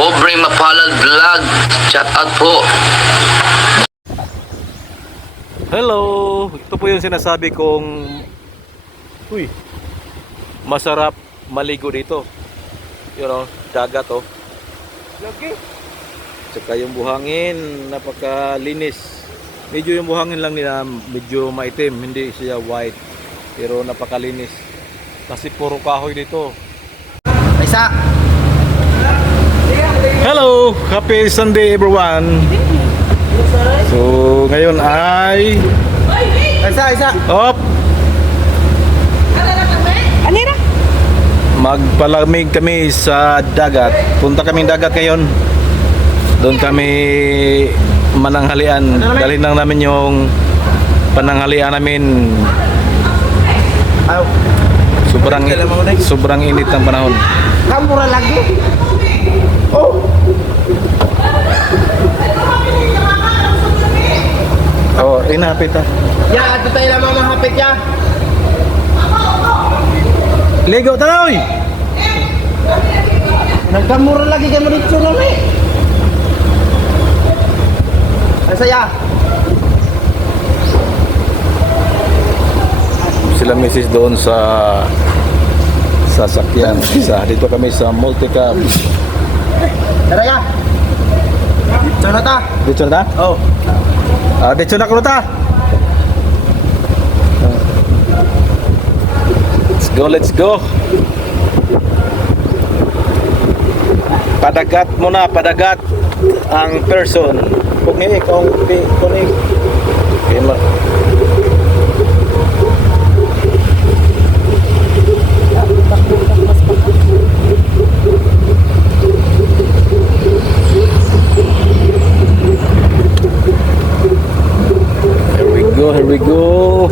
Pobre Mapalad Vlog. Shout out po. Hello! Ito po yung sinasabi kong masarap maligo dito. You know, dagat oh. Lagi. Tsaka yung buhangin, napakalinis. Medyo yung buhangin lang nila, medyo maitim, hindi siya white. Pero napakalinis. Kasi puro kahoy dito. Isa. Hello! Happy Sunday everyone! So, ngayon ay... Isa. Op! Anira? Magpalamig kami sa dagat. Punta kaming dagat ngayon. Doon kami mananghalian. Dalhin lang namin yung pananghalian namin. Ayaw. Sobrang init ng panahon. Kamura lagi. Oh. Oh, inapit ah. Ya, ato tayo lang mga hapit ya. Ligo tanoy. Nagkamura lagi kayo mo dito lang eh. Saya. Sila misis doon sa sasakyan. Isa dito kami sa multicab. Tara ya. Dito na ta. Dito na? Oh. Dito na kuno ta. Let's go. Padagat muna, padagat ang person. Kunig, kunig. Here we go.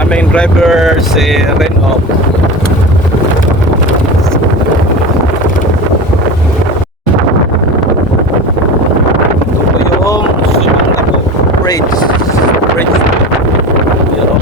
Aming driver si Renop. Ito yung Sumangapo Bridge. You know?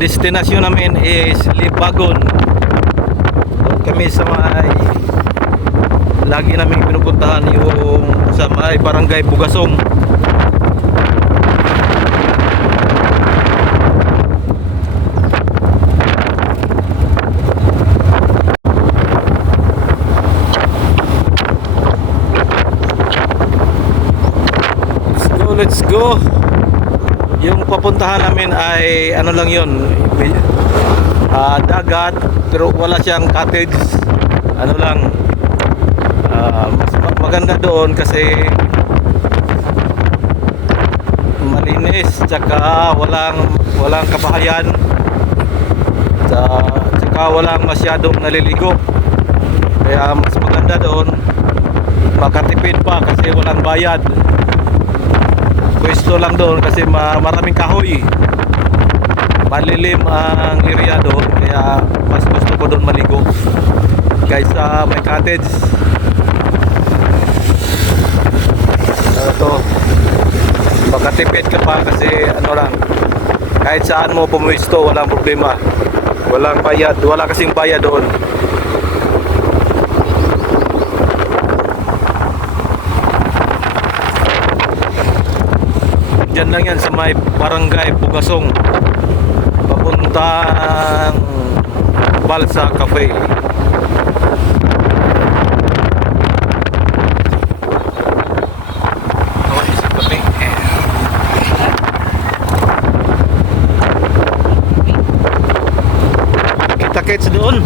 Destinasyon namin is Libagon. Doon kami sa may lagi namin pinupuntahan yung sa may barangay Bugasong. Let's go. Yung papuntahan namin ay ano lang yun, dagat, pero wala siyang cottage. Ano lang, mas maganda doon kasi malinis, tsaka walang kabahayan, tsaka walang masyadong naliligo. Kaya mas maganda doon, makatipid pa kasi walang bayad. Pwesto lang doon kasi maraming kahoy, malilim ang area doon, kaya mas gusto ko doon maligo kaysa may cottage. Ito, makatipid ka pa kasi ano lang, kahit saan mo pumwesto walang problema, walang bayad, wala kasing bayad doon. Diyan lang yan sa may barangay Bugasong, papuntang Balsa Cafe. Kita-kits doon.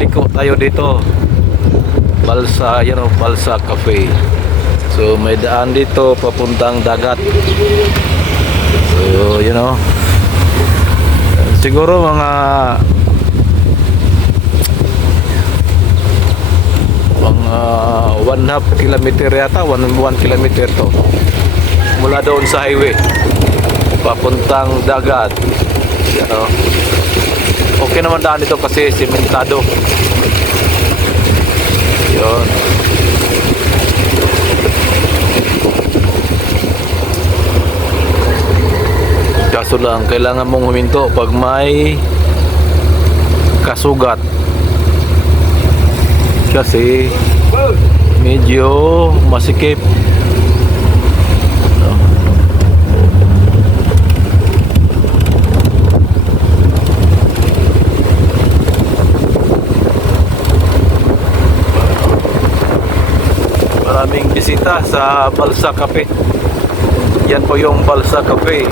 liko tayo dito. Balsa, Balsa Cafe. So may daan dito papuntang dagat. So, siguro mga 1/2 kilometer yata, 1 kilometer to. Mula doon sa highway papuntang dagat. Okay naman daan dito kasi sementado. Yun. Kaso lang, kailangan mong huminto pag may kasugat. Kasi medyo masikip. Maraming bisita sa Balsa Cafe. Yan po yung Balsa Cafe.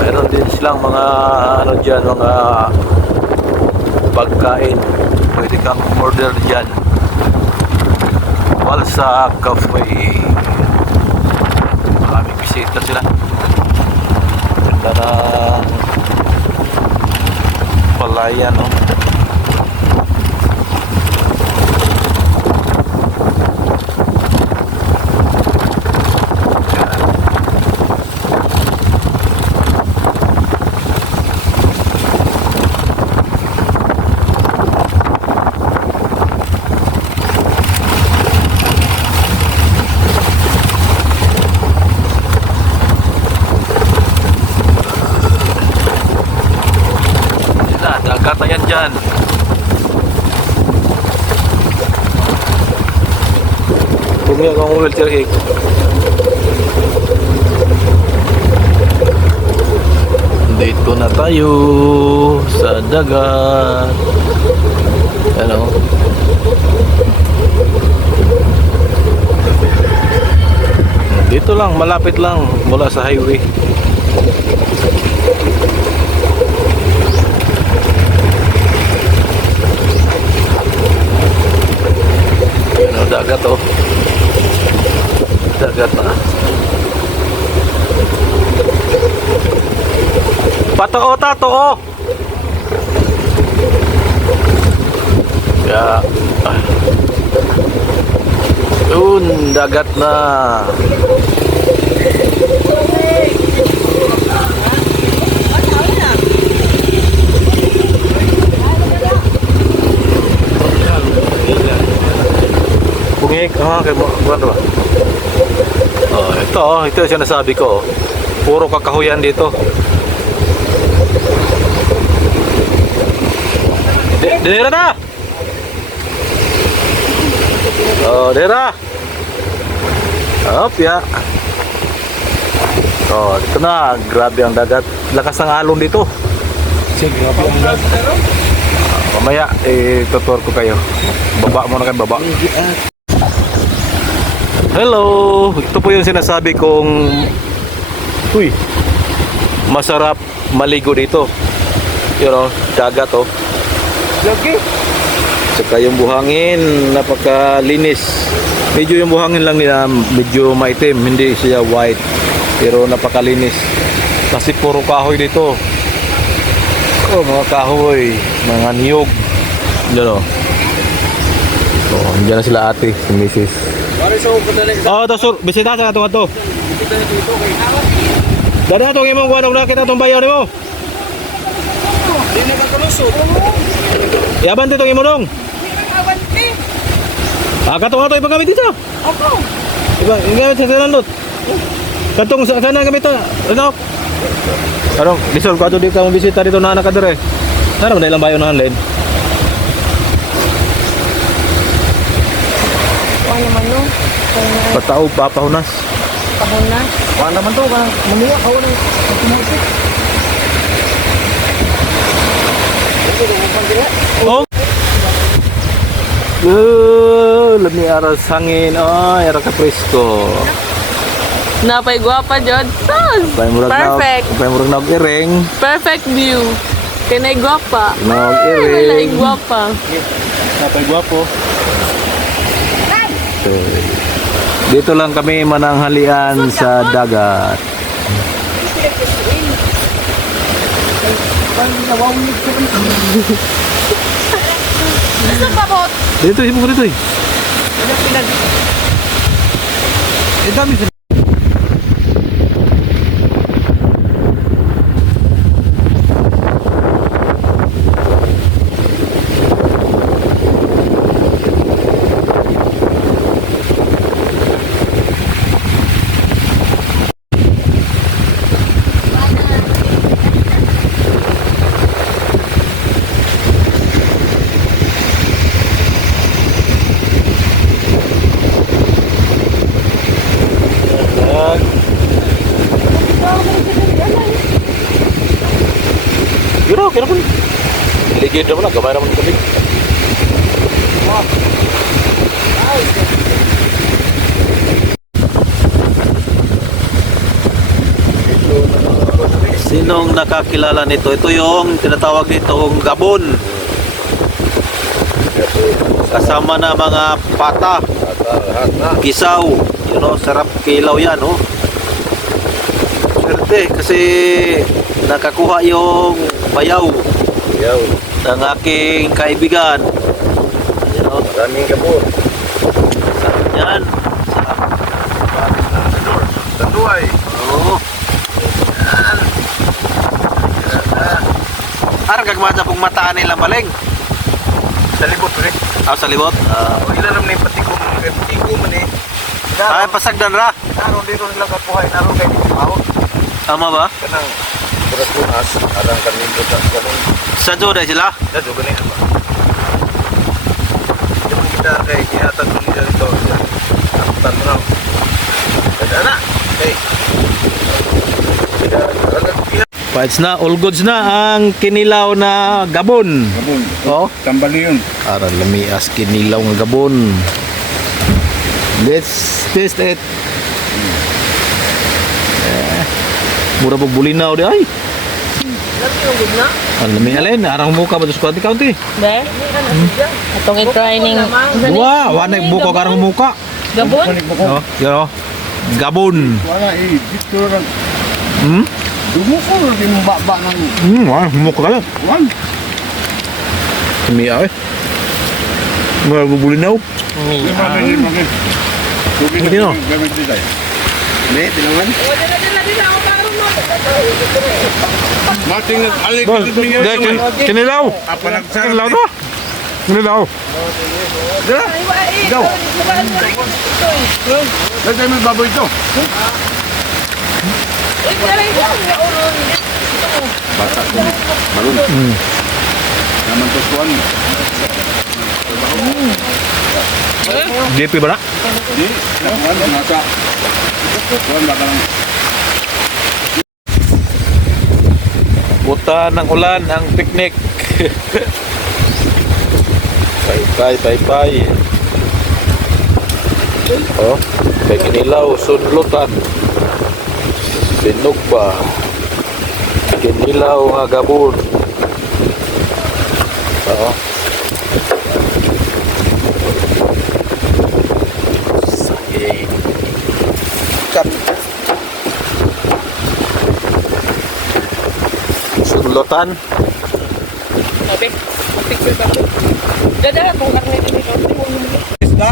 Meron din silang mga mga pagkain. Pwede kang order dyan. Balsa Cafe. Maraming bisita sila. Ganda na palayan, no? Dagat na yan dyan. Bumili akong wheelchair cake. Dito na tayo sa dagat. Dito lang, malapit lang mula sa highway. Dagat, oh. Dagat na. Patoo, tatoo. Ya. Yun, dagat na. Bungik, kay buwan ba? Ito yung sinasabi ko. Puro kakahuyan dito. Dera na! Dera! Ya. Ito na. Grabe ang dagat. Lakas ng alon dito. Grabe ang dagat. Mamaya, tutur ko kayo. Baba muna kayo, baba. Hello! Ito po yung sinasabi kong masarap maligo dito. Dagat, oh. Okay. Saka yung buhangin, napakalinis. Medyo yung buhangin lang nila, medyo maitim, hindi siya white. Pero napakalinis. Kasi puro kahoy dito. Mga kahoy, mga niyog. Diyan na sila ate, si Mrs. Bisita sa atong ato. Dada itong imong kuwanong nakita itong bayaw ni mo. Hindi nagkakalusot. Iabante itong imong dong. Katong ato ibang gamit dito. Ako. Gamit sa sanandot. Katong sana gamit ito. Disol ko ato dito ang bisita dito na anak ka dere. Sana ba ilang bayaw na online? Ano naman no? Patao, papahunas. Pahunas. Wala naman to, maniya ka wala. Lami aras hangin. Era ka presko. Napay guwapa jud. Sus! Perfect. Pay murag na ireng. Perfect view. Kanay gwapa. Nag-iring. Kanay gwapa. Napay gwapo. Dito lang kami mananghalian sa dagat. Gusto pa po? Dito, ibo ko dito eh. Eh, dami sila. Kira, kira pun. Ligid naman, gamay naman kami. Sinong nakakilala nito? Ito yung tinatawag nitong gabon. Kasama na mga pata, kisaw. You know, sarap kilaw yan, oh. Swerte kasi nakakuha yung bayaw ng aking kaibigan. You know, Maraming gabon. sarap yan. Tanduay. Oo. Arang kagmata pong mataan nilang baling. Sa libot rin. Sa libot. O ilan naman yung patikom. Patikom man eh. Ay, pasagdan ra. Naroon dito nilang kapuhay. Naroon kayo dito mahot. Tama ba? Kanang beras lunas. Arang kanin ko sa kanong. Sa Joday sila? Dado ganun ba? Yung kita kay kihatag ko nila dito. Ang tanong. Kada na. Okay. Fights na, all goods na ang kinilaw na gabon. Gabon. Oh, Tambali yun. aral lamias kinilaw nga gabon. Let's taste it. Mura pag bulinaw di ay. Lagi yung good na? Ang lami alin, arang muka ba sa Squad County? Be? Atong i-try ning... Wow, wala buka karang muka. Gabon? Oh, yo. Gabon. Wala eh. Dito lang. Hmm? Dumuko lang yung baba ng Wala muka ka lang. one. Kami ay. Mura bulinaw. Hindi no. Hindi, tinangan. Mating nag-alik. Kinilaw. Apa nagsarap. Kinilaw to. Kinilaw. Ikaw. Lagay mo yung baboy ito. Bata ko. Malun. Naman to suwan. DP ba na? Di, naman. Nasa. Suwan baka lang. Buta ng ulan ang picnic. Bye. Oh, kay kinilaw sunlutan. Sinog ba? Kinilaw nga gabon. Oo. Saging. Kat. Sunlutan. Okay. Picture pa ko. Dada, kung karne dito. Isda.